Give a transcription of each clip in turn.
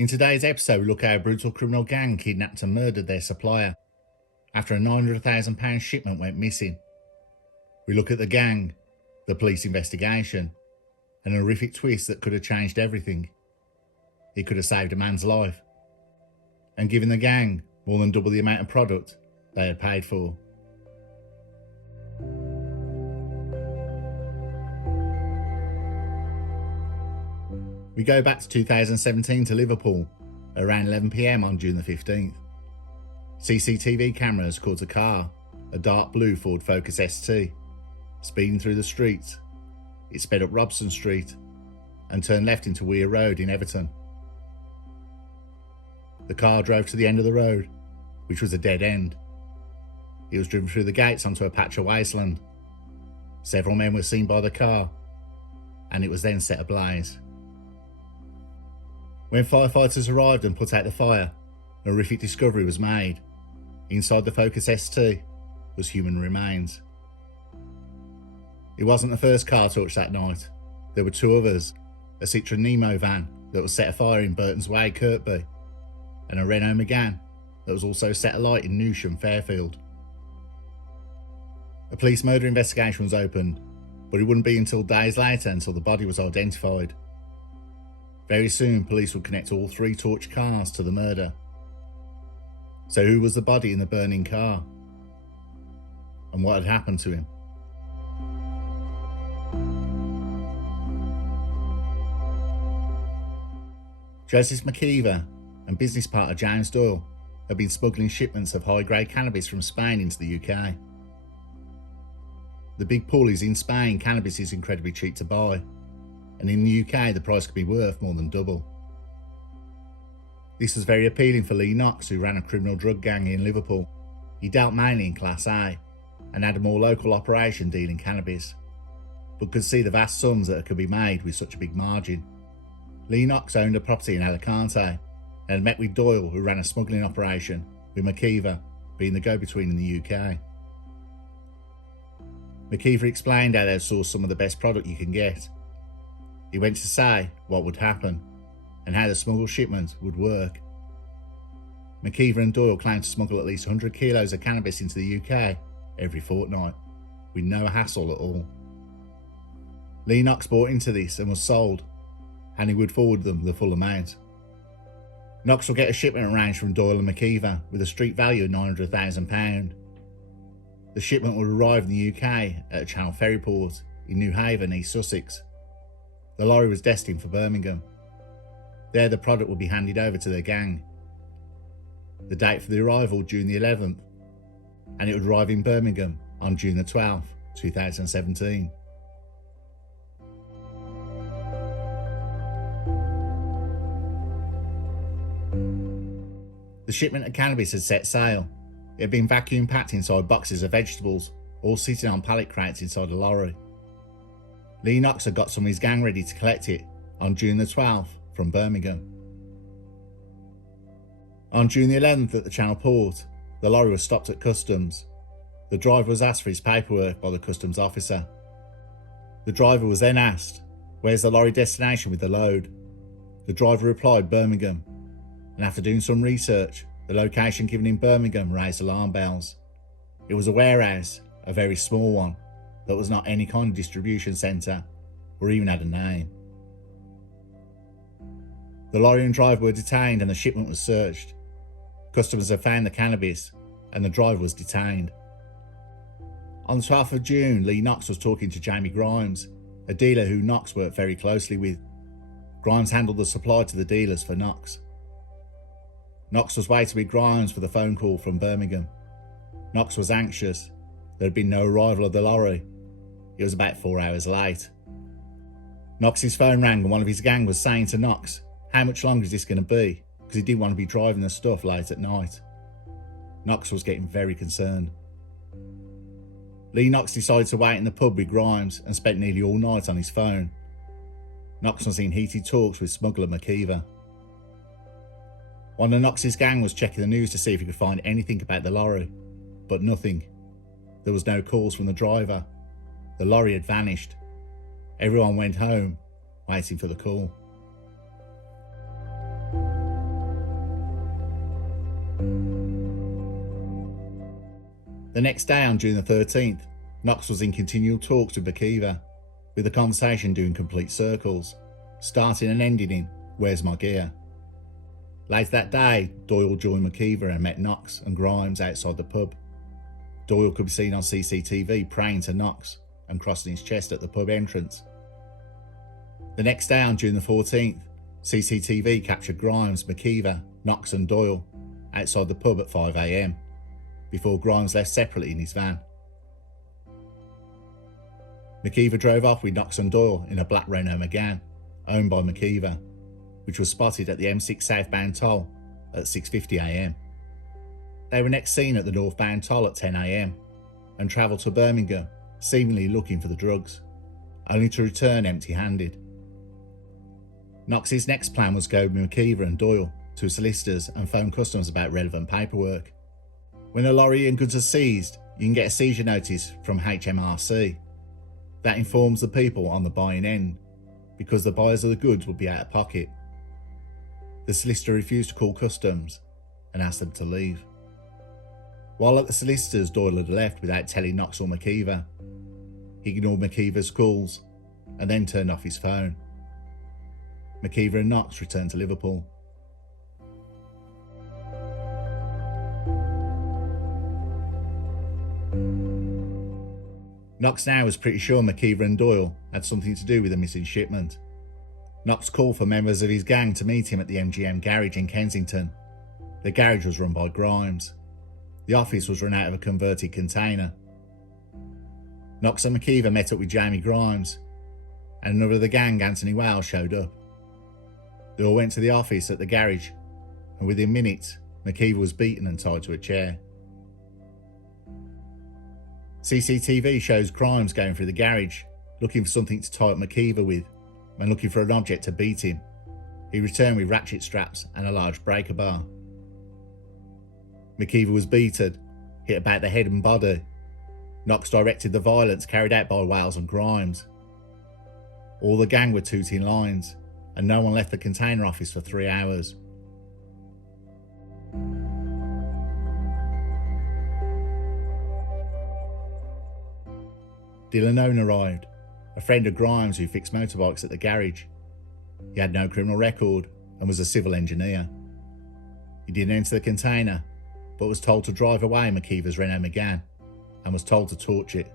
In today's episode, we look at how a brutal criminal gang kidnapped and murdered their supplier after a £900,000 shipment went missing. We look at the gang, the police investigation, and a horrific twist that could have changed everything. It could have saved a man's life and given the gang more than double the amount of product they had paid for. We go back to 2017 to Liverpool, around 11 PM on June the 15th. CCTV cameras caught a car, a dark blue Ford Focus ST, speeding through the streets. It sped up Robson Street and turned left into Wyre Road in Everton. The car drove to the end of the road, which was a dead end. It was driven through the gates onto a patch of wasteland. Several men were seen by the car, and it was then set ablaze. When firefighters arrived and put out the fire, a horrific discovery was made. Inside the Focus ST was human remains. It wasn't the first car touched that night. There were two others, a Citroen Nemo van that was set afire in Burton's Way, Kirkby, and a Renault Megane that was also set alight in Noosh and Fairfield. A police murder investigation was opened, but it wouldn't be until days later until the body was identified. Very soon, police would connect all three torched cars to the murder. So who was the body in the burning car? And what had happened to him? Joseph McKeever and business partner James Doyle had been smuggling shipments of high-grade cannabis from Spain into the UK. The big pull is in Spain, cannabis is incredibly cheap to buy, and in the UK the price could be worth more than double. This was very appealing for Knox, who ran a criminal drug gang in Liverpool. He dealt mainly in Class A and had a more local operation dealing cannabis, but could see the vast sums that could be made with such a big margin. Knox owned a property in Alicante and had met with Doyle, who ran a smuggling operation, with McKeever being the go-between in the UK. McKeever explained how they'd sourced some of the best product you can get. He went to say what would happen and how the smuggled shipment would work. McKeever and Doyle claimed to smuggle at least 100 kilos of cannabis into the UK every fortnight, with no hassle at all. Knox bought into this and was sold, and he would forward them the full amount. Knox will get a shipment arranged from Doyle and McKeever with a street value of £900,000. The shipment would arrive in the UK at a Channel ferry port in New Haven, East Sussex. The lorry was destined for Birmingham. There the product would be handed over to their gang. The date for the arrival, June the 11th, and it would arrive in Birmingham on June the 12th, 2017. The shipment of cannabis had set sail. It had been vacuum packed inside boxes of vegetables, all sitting on pallet crates inside a lorry. Knox had got some of his gang ready to collect it on June the 12th from Birmingham. On June the 11th at the Channel port, the lorry was stopped at customs. The driver was asked for his paperwork by the customs officer. The driver was then asked, "Where's the lorry destination with the load?" The driver replied, "Birmingham," and after doing some research, the location given in Birmingham raised alarm bells. It was a warehouse, a very small one, that was not any kind of distribution centre, or even had a name. The lorry and driver were detained and the shipment was searched. Customers had found the cannabis and the driver was detained. On the 12th of June, Knox was talking to Jamie Grimes, a dealer who Knox worked very closely with. Grimes handled the supply to the dealers for Knox. Knox was waiting with Grimes for the phone call from Birmingham. Knox was anxious. There had been no arrival of the lorry. It was about 4 hours late. Knox's phone rang and one of his gang was saying to Knox, "How much longer is this going to be?" because he didn't want to be driving the stuff late at night. Knox was getting very concerned. Knox decided to wait in the pub with Grimes and spent nearly all night on his phone. Knox was in heated talks with smuggler McKeever. One of Knox's gang was checking the news to see if he could find anything about the lorry, but nothing. There was no calls from the driver. The lorry had vanished. Everyone went home, waiting for the call. The next day, on June the 13th, Knox was in continual talks with McKeever, with the conversation doing complete circles, starting and ending in, "Where's my gear?" Later that day, Doyle joined McKeever and met Knox and Grimes outside the pub. Doyle could be seen on CCTV praying to Knox and crossing his chest at the pub entrance. The next day, on June the 14th, CCTV captured Grimes, McKeever, Knox and Doyle outside the pub at 5 AM, before Grimes left separately in his van. McKeever drove off with Knox and Doyle in a black Renault Megane, owned by McKeever, which was spotted at the M6 southbound toll at 6:50 AM. They were next seen at the northbound toll at 10 AM and travelled to Birmingham, seemingly looking for the drugs, only to return empty-handed. Knox's next plan was to go with McKeever and Doyle to solicitors and phone customers about relevant paperwork. When a lorry and goods are seized, you can get a seizure notice from HMRC. That informs the people on the buying end, because the buyers of the goods will be out of pocket. The solicitor refused to call customs and asked them to leave. While at the solicitors, Doyle had left without telling Knox or McKeever. He ignored McKeever's calls and then turned off his phone. McKeever and Knox returned to Liverpool. Knox now was pretty sure McKeever and Doyle had something to do with the missing shipment. Knox called for members of his gang to meet him at the MGM garage in Kensington. The garage was run by Grimes. The office was run out of a converted container. Knox and McKeever met up with Jamie Grimes, and another of the gang, Anthony Wales, showed up. They all went to the office at the garage, and within minutes, McKeever was beaten and tied to a chair. CCTV shows Grimes going through the garage, looking for something to tie up McKeever with, and looking for an object to beat him. He returned with ratchet straps and a large breaker bar. McKeever was beaten, hit about the head and body. Knox directed the violence carried out by Wales and Grimes. All the gang were tooting lines, and no one left the container office for 3 hours. Dylan Owen arrived, a friend of Grimes who fixed motorbikes at the garage. He had no criminal record and was a civil engineer. He didn't enter the container, but was told to drive away in McKeever's Renault Megane and was told to torch it.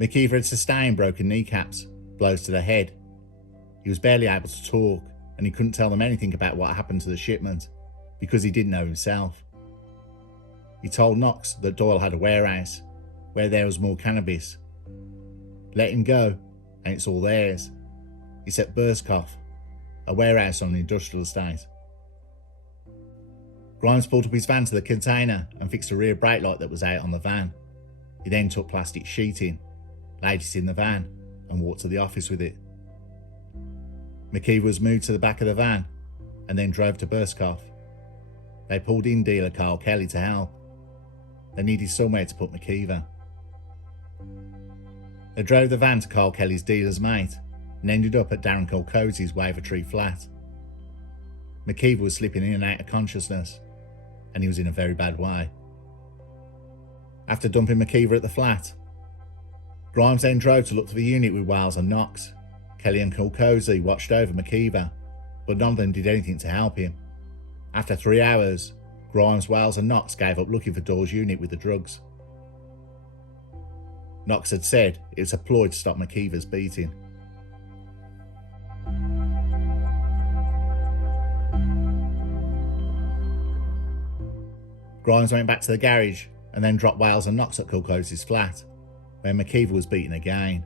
McKeever had sustained broken kneecaps, blows to the head. He was barely able to talk, and he couldn't tell them anything about what happened to the shipment because he didn't know himself. He told Knox that Doyle had a warehouse where there was more cannabis. Let him go, and it's all theirs. It's at Burskoff, a warehouse on an industrial estate. Grimes pulled up his van to the container and fixed a rear brake light that was out on the van. He then took plastic sheeting, laid it in the van, and walked to the office with it. McKeever was moved to the back of the van and then drove to Burskoff. They pulled in dealer Carl Kelly to help. They needed somewhere to put McKeever. They drove the van to Carl Kelly's dealer's mate and ended up at Darren Colcozy's Wyre Tree flat. McKeever was slipping in and out of consciousness, and he was in a very bad way. After dumping McKeever at the flat, Grimes then drove to look for the unit with Wales and Knox. Kelly and Colcozy watched over McKeever, but none of them did anything to help him. After 3 hours, Grimes, Wales and Knox gave up looking for Doyle's unit with the drugs. Knox had said it was a ploy to stop McKeever's beating. Grimes went back to the garage and then dropped Wales and Knox at Colcozy's flat, where McKeever was beaten again.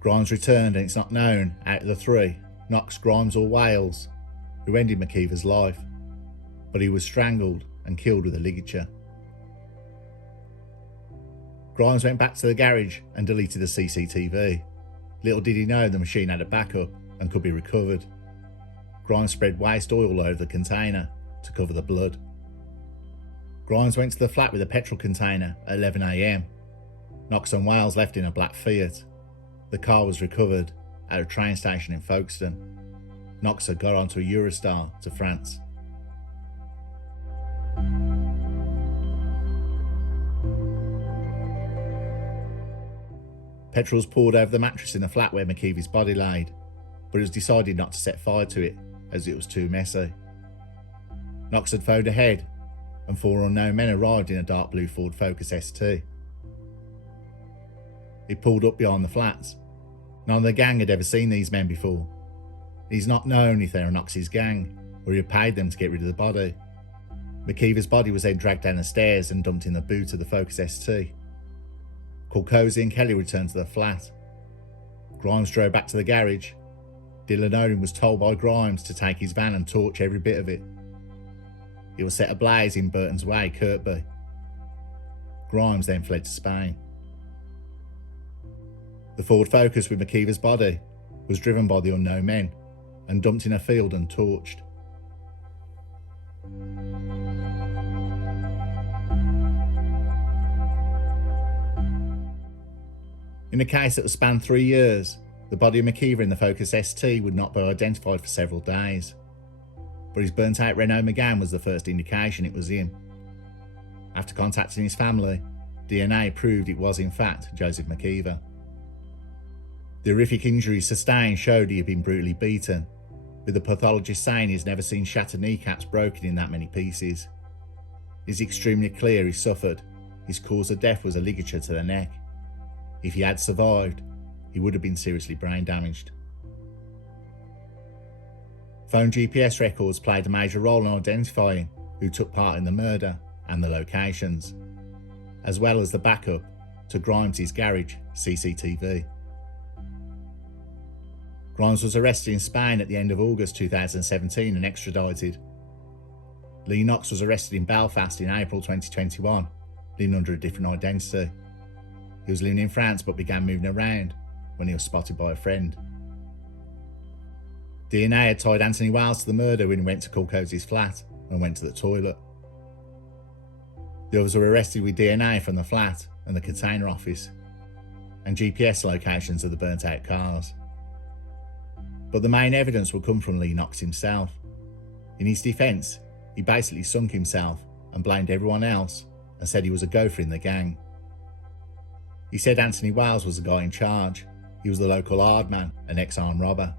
Grimes returned, and it's not known, out of the three, Knox, Grimes or Wales, who ended McKeever's life, but he was strangled and killed with a ligature. Grimes went back to the garage and deleted the CCTV. Little did he know the machine had a backup and could be recovered. Grimes spread waste oil over the container to cover the blood. Grimes went to the flat with a petrol container at 11 AM. Knox and Wales left in a black Fiat. The car was recovered at a train station in Folkestone. Knox had got onto a Eurostar to France. Petrol was poured over the mattress in the flat where McKeever's body laid, but it was decided not to set fire to it as it was too messy. Knox had phoned ahead, and 4 unknown men arrived in a dark blue Ford Focus ST. He pulled up behind the flats. None of the gang had ever seen these men before. He's not known if they were Knox's gang, or he had paid them to get rid of the body. McKeever's body was then dragged down the stairs and dumped in the boot of the Focus ST. Curios and Kelly returned to the flat. Grimes drove back to the garage. Dylan Owen was told by Grimes to take his van and torch every bit of it. It was set ablaze in Burton's Way, Kirkby. Grimes then fled to Spain. The Ford Focus with McKeever's body was driven by the unknown men and dumped in a field and torched. In a case that was spanned 3 years, the body of McKeever in the Focus ST would not be identified for several days. But his burnt out Renault Megane was the first indication it was him. After contacting his family, DNA proved it was in fact Joseph McKeever. The horrific injuries sustained showed he had been brutally beaten, with the pathologist saying he's never seen shattered kneecaps broken in that many pieces. It is extremely clear he suffered. His cause of death was a ligature to the neck. If he had survived, he would have been seriously brain damaged. Phone GPS records played a major role in identifying who took part in the murder and the locations, as well as the backup to Grimes' garage CCTV. Grimes was arrested in Spain at the end of August 2017 and extradited. Lee Knox was arrested in Belfast in April 2021, living under a different identity. He was living in France but began moving around when he was spotted by a friend. DNA had tied Anthony Wales to the murder when he went to Curios' flat and went to the toilet. The others were arrested with DNA from the flat and the container office, and GPS locations of the burnt out cars. But the main evidence would come from Lee Knox himself. In his defence, he basically sunk himself and blamed everyone else and said he was a gopher in the gang. He said Anthony Wales was the guy in charge. He was the local hard man, an ex-armed robber.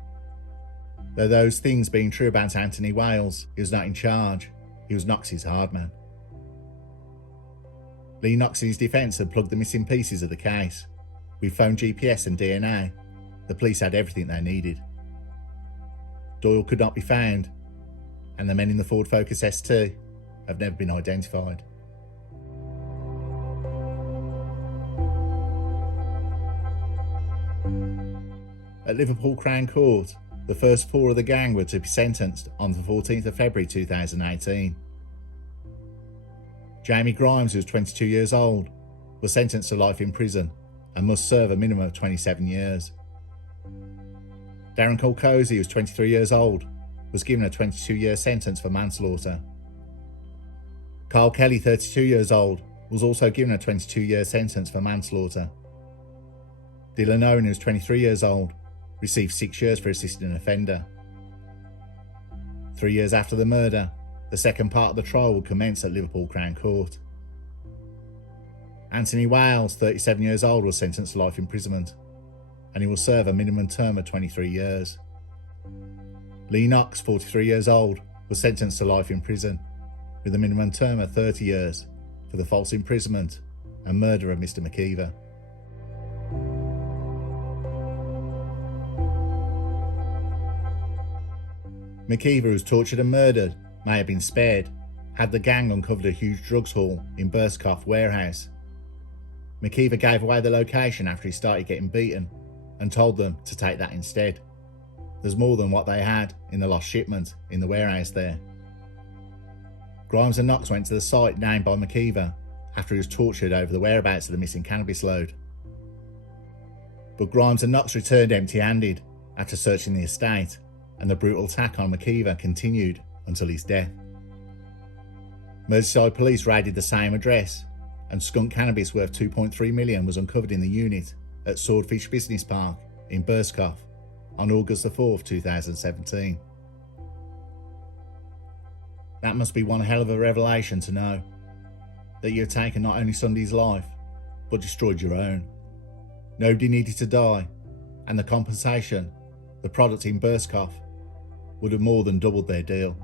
Though those things being true about Anthony Wales, he was not in charge. He was Knox's hard man. Lee Knox's defence had plugged the missing pieces of the case. With phone GPS and DNA, the police had everything they needed. Doyle could not be found, and the men in the Ford Focus ST have never been identified. At Liverpool Crown Court, the first 4 of the gang were to be sentenced on the 14th of February 2018. Jamie Grimes, who was 22 years old, was sentenced to life in prison and must serve a minimum of 27 years. Darren Curios, who was 23 years old, was given a 22-year sentence for manslaughter. Carl Kelly, 32 years old, was also given a 22-year sentence for manslaughter. Dylan Owen, who was 23 years old, received 6 years for assisting an offender. 3 years after the murder, the second part of the trial would commence at Liverpool Crown Court. Anthony Wales, 37 years old, was sentenced to life imprisonment, and he will serve a minimum term of 23 years. Lee Knox, 43 years old, was sentenced to life in prison, with a minimum term of 30 years for the false imprisonment and murder of Mr. McKeever. McKeever, who was tortured and murdered, may have been spared had the gang uncovered a huge drugs haul in Burskoff warehouse. McKeever gave away the location after he started getting beaten and told them to take that instead. There's more than what they had in the lost shipment in the warehouse there. Grimes and Knox went to the site named by McKeever after he was tortured over the whereabouts of the missing cannabis load. But Grimes and Knox returned empty-handed after searching the estate, and the brutal attack on McKeever continued until his death. Merseyside police raided the same address, and skunk cannabis worth $2.3 million was uncovered in the unit at Swordfish Business Park in Burskoff on August 4, 2017. That must be one hell of a revelation to know, that you have taken not only somebody's life, but destroyed your own. Nobody needed to die, and the compensation, the product in Burskoff, would have more than doubled their deal.